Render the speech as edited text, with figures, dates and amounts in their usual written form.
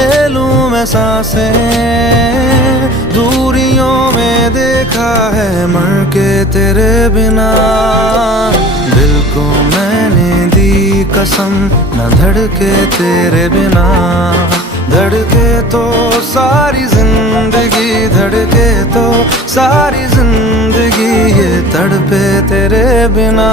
ले लूं मैं सांसें, दूरियों में देखा है मर के तेरे बिना। दिल को मैंने दी कसम न धड़के तेरे बिना, धड़के तो सारी जिंदगी, धड़के तो सारी जिंदगी, ये तड़पे तेरे बिना।